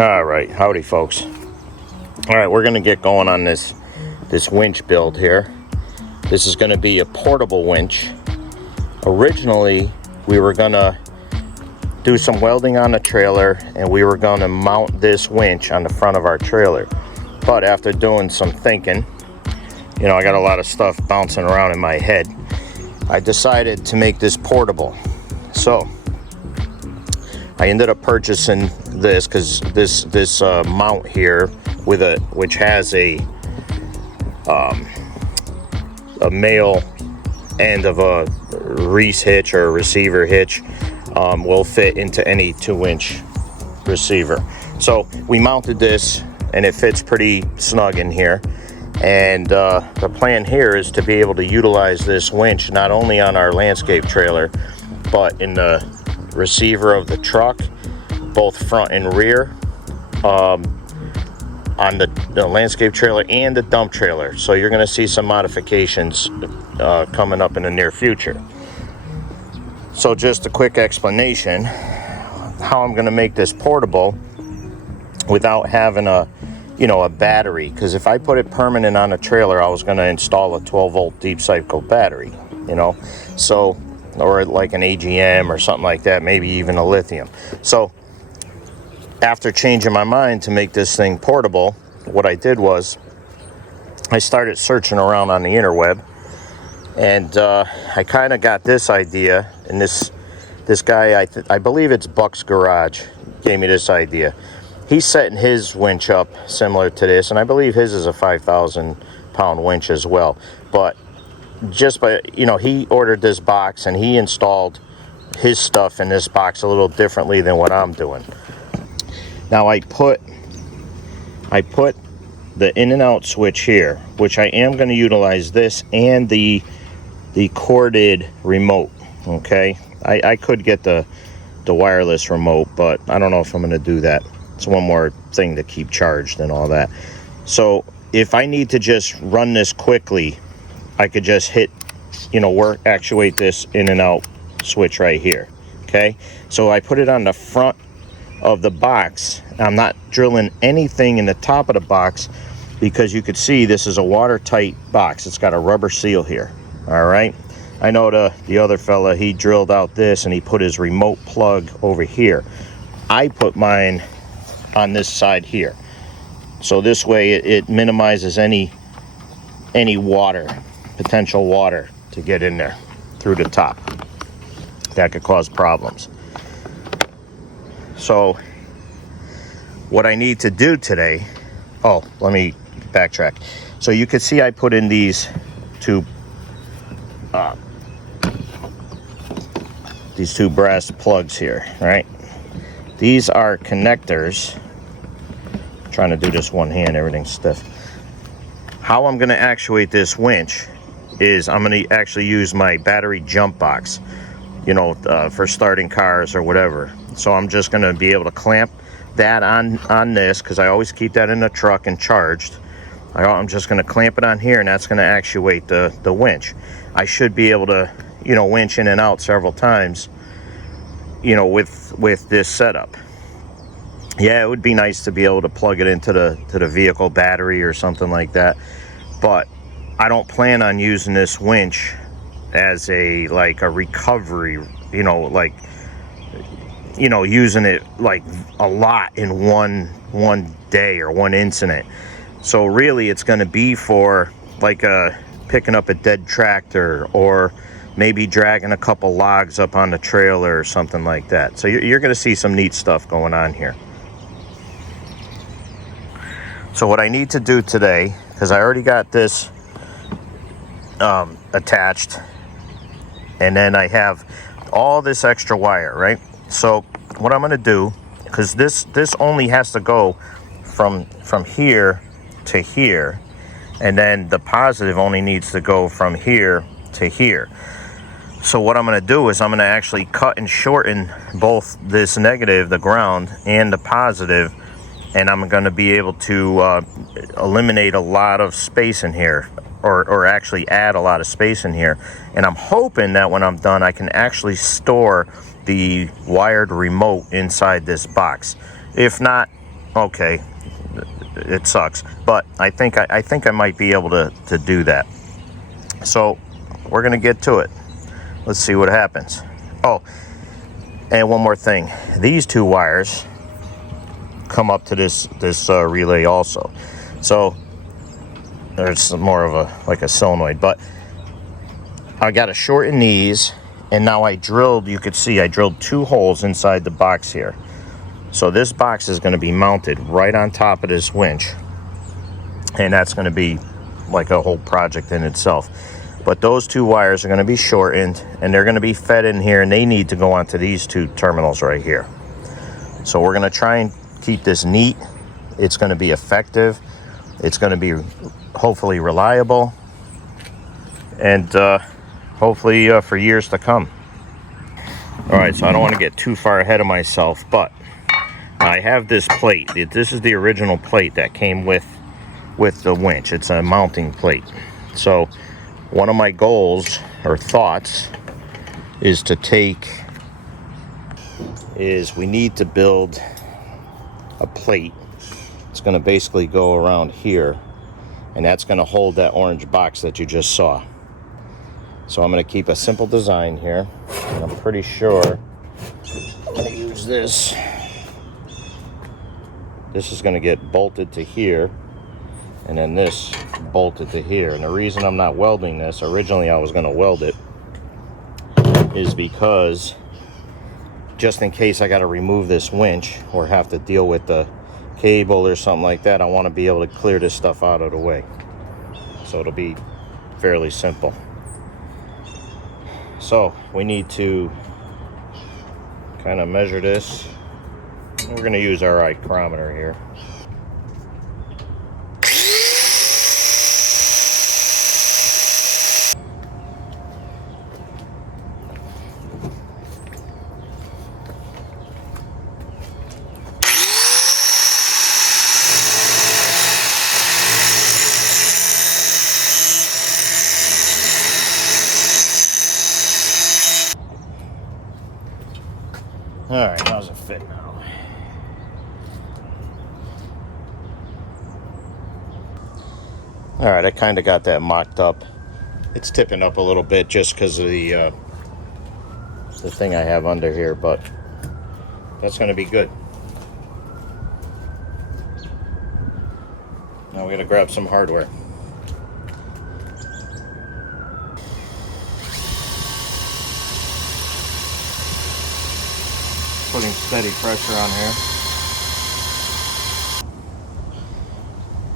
All right, howdy folks. All right, we're gonna get going on this winch build here. This is gonna be a portable winch. Originally, we were gonna do some welding on the trailer and we were gonna mount this winch on the front of our trailer. But after doing some thinking, you know, I got a lot of stuff bouncing around in my head, I decided to make this portable. So I ended up purchasing this because this mount here which has a male end of a Reese hitch or a receiver hitch will fit into any 2-inch receiver. So we mounted this and it fits pretty snug in here. And the plan here is to be able to utilize this winch not only on our landscape trailer, but in the receiver of the truck, both front and rear, on the landscape trailer and the dump trailer. So you're going to see some modifications coming up in the near future. So just a quick explanation how I'm going to make this portable without having a battery, because if I put it permanent on a trailer, I was going to install a 12-volt deep cycle battery, so, or like an AGM or something like that, maybe even a lithium. So after changing my mind to make this thing portable, what I did was I started searching around on the interweb, and I kind of got this idea, and this guy, I believe it's Buck's Garage, gave me this idea. He's setting his winch up similar to this, and I believe his is a 5,000-pound winch as well. But just by, he ordered this box and he installed his stuff in this box a little differently than what I'm doing. Now I put the in and out switch here, which I am going to utilize this and the corded remote. Okay, I could get the wireless remote, but I don't know if I'm going to do that. It's one more thing to keep charged and all that. So if I need to just run this quickly, I could just hit, actuate this in and out switch right here. Okay, so I put it on the front of the box. I'm not drilling anything in the top of the box because you could see this is a watertight box. It's got a rubber seal here. All right, I know the other fella, he drilled out this and he put his remote plug over here. I put mine on this side here, so this way it minimizes any water, potential water to get in there through the top that could cause problems. So what I need to do today, let me backtrack. So you can see I put in these two brass plugs here, right? These are connectors. I'm trying to do this one hand, everything's stiff. How I'm going to actuate this winch is I'm going to actually use my battery jump box, for starting cars or whatever. So I'm just going to be able to clamp that on this, because I always keep that in the truck and charged. I'm just going to clamp it on here, and that's going to actuate the winch. I should be able to, winch in and out several times, with this setup. Yeah, it would be nice to be able to plug it into the vehicle battery or something like that, but I don't plan on using this winch as a recovery, using it like a lot in one day or one incident. So really it's going to be for picking up a dead tractor, or maybe dragging a couple logs up on the trailer or something like that. So you're going to see some neat stuff going on here. So what I need to do today, because I already got this attached, and then I have all this extra wire, right? So what I'm going to do, because this only has to go from here to here, and then the positive only needs to go from here to here. So what I'm going to do is I'm going to actually cut and shorten both this negative, the ground, and the positive, and I'm going to be able to eliminate a lot of space in here, or actually add a lot of space in here. And I'm hoping that when I'm done, I can actually store the wired remote inside this box. If not, okay, it sucks, but I think I might be able to do that. So we're gonna get to it. Let's see what happens. Oh, and one more thing. These two wires come up to this relay also. So there's more of a like a solenoid, but I got to shorten these, and now I drilled. You could see I drilled 2 holes inside the box here. So this box is going to be mounted right on top of this winch, and that's going to be like a whole project in itself. But those 2 wires are going to be shortened, and they're going to be fed in here, and they need to go onto these 2 terminals right here. So we're going to try and keep this neat. It's going to be effective. It's going to be hopefully reliable, and hopefully for years to come. All right, so I don't want to get too far ahead of myself, but I have this plate. This is the original plate that came with the winch. It's a mounting plate. So one of my goals or thoughts is we need to build a plate. It's going to basically go around here, and that's going to hold that orange box that you just saw. So I'm going to keep a simple design here, and I'm pretty sure I'm going to use this. This is going to get bolted to here, and then this bolted to here. And the reason I'm not welding this, originally I was going to weld it, is because just in case I got to remove this winch or have to deal with the cable or something like that, I want to be able to clear this stuff out of the way. So it'll be fairly simple. So we need to kind of measure this. We're going to use our micrometer here. All right, how's it fit now? All right, I kind of got that mocked up. It's tipping up a little bit just because of the thing I have under here, but that's going to be good. Now we're going to grab some hardware. Putting steady pressure on here.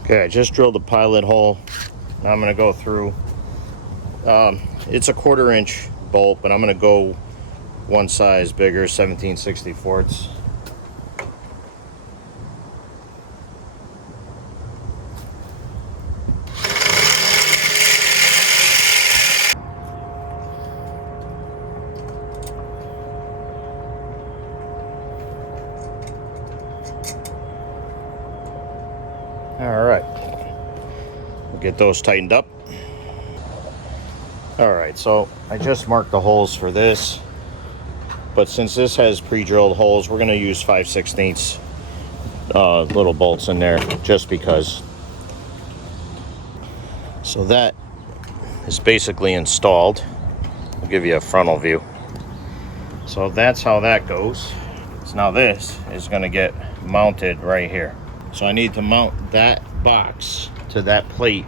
Okay, I just drilled a pilot hole. Now I'm going to go through. It's a 1/4 inch bolt, but I'm going to go one size bigger, 17/64. All right, we'll get those tightened up. All right, so I just marked the holes for this, but since this has pre-drilled holes, we're going to use 5/16 little bolts in there just because. So that is basically installed. I'll give you a frontal view. So that's how that goes. So now this is going to get mounted right here. So I need to mount that box to that plate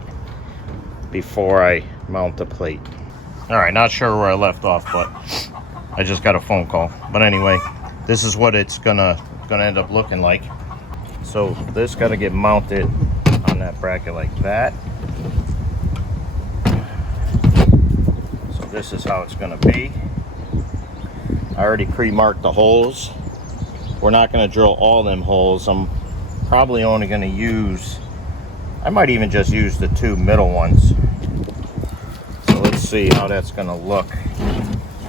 before I mount the plate. All right, not sure where I left off, but I just got a phone call. But anyway, this is what it's gonna end up looking like. So this got to get mounted on that bracket like that. So this is how it's gonna be. I already pre-marked the holes. We're not gonna drill all them holes. I'm probably only going to use, I might even just use the 2 middle ones. So let's see how that's going to look.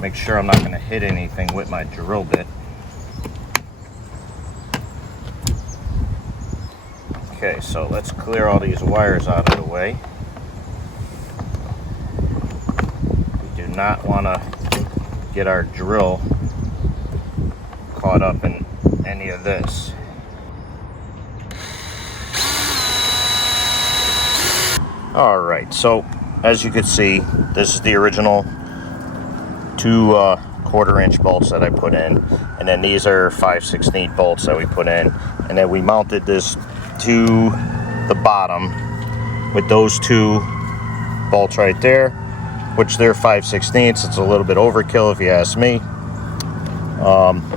Make sure I'm not going to hit anything with my drill bit. Okay, so let's clear all these wires out of the way. We do not want to get our drill caught up in any of this. All right, so as you can see, this is the original 2 1/4-inch bolts that I put in, and then these are 5/16 bolts that we put in, and then we mounted this to the bottom with those 2 bolts right there, which they're 5/16. It's a little bit overkill if you ask me,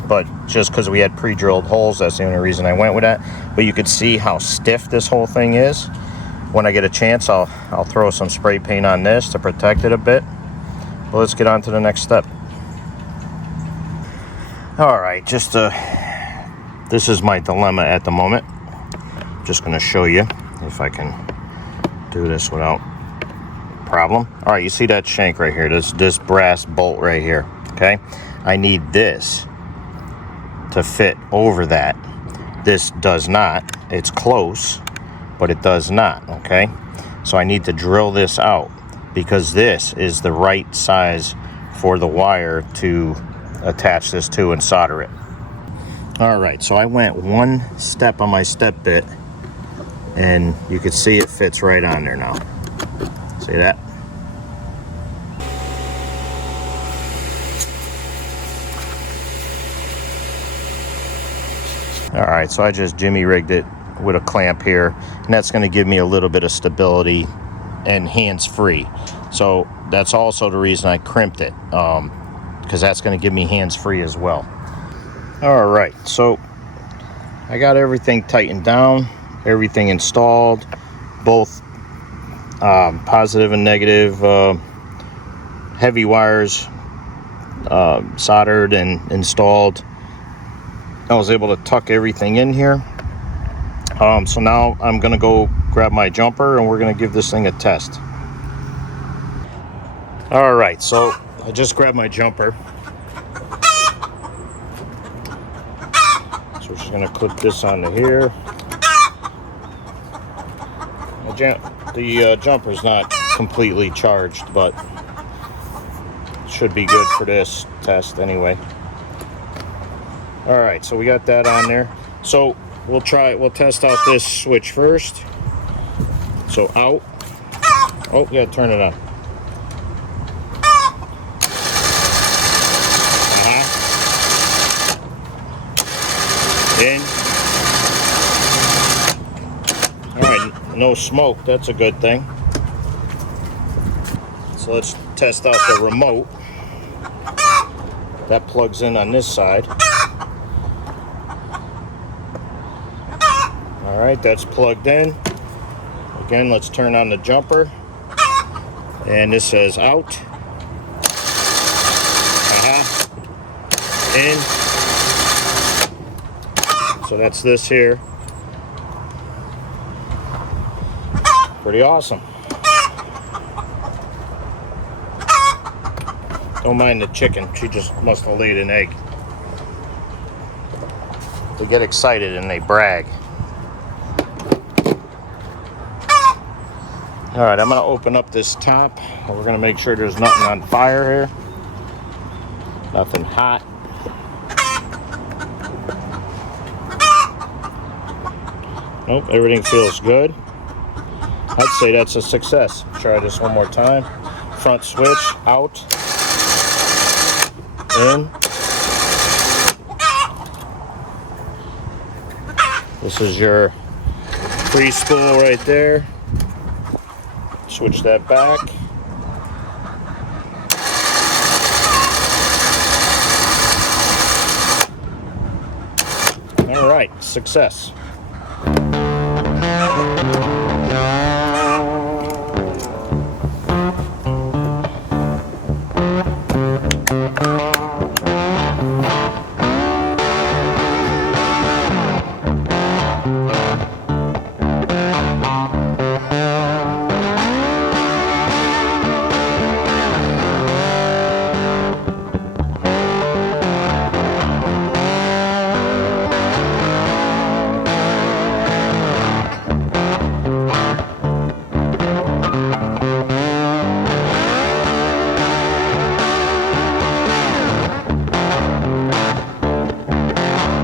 but just because we had pre-drilled holes, that's the only reason I went with that. But you could see how stiff this whole thing is. When I get a chance, I'll throw some spray paint on this to protect it a bit. But let's get on to the next step. All right, this is my dilemma at the moment. Just going to show you if I can do this without problem. All right, you see that shank right here, this brass bolt right here, okay? I need this to fit over that. This does not. It's close, but it does not, okay? So I need to drill this out because this is the right size for the wire to attach this to and solder it. All right, so I went 1 step on my step bit, and you can see it fits right on there now. See that? All right, so I just jimmy rigged it with a clamp here, and that's going to give me a little bit of stability and hands-free. So that's also the reason I crimped it, because that's going to give me hands-free as well. All right, so I got everything tightened down, everything installed, both positive and negative heavy wires soldered and installed. I was able to tuck everything in here. So now I'm gonna go grab my jumper and we're gonna give this thing a test. All right, so I just grabbed my jumper. So we're just gonna clip this onto here. The jumper's not completely charged, but should be good for this test anyway. All right, so we got that on there. So we'll test out this switch first. So out. Oh, yeah, turn it on. In. All right, no smoke, that's a good thing. So let's test out the remote. That plugs in on this side. All right, that's plugged in. Again, let's turn on the jumper. And this says out. In. So that's this here. Pretty awesome. Don't mind the chicken. She just must have laid an egg. They get excited and they brag. All right, I'm gonna open up this top. We're gonna make sure there's nothing on fire here. Nothing hot. Nope, everything feels good. I'd say that's a success. Try this one more time. Front switch, out, in. This is your free spool right there. Switch that back. All right, success.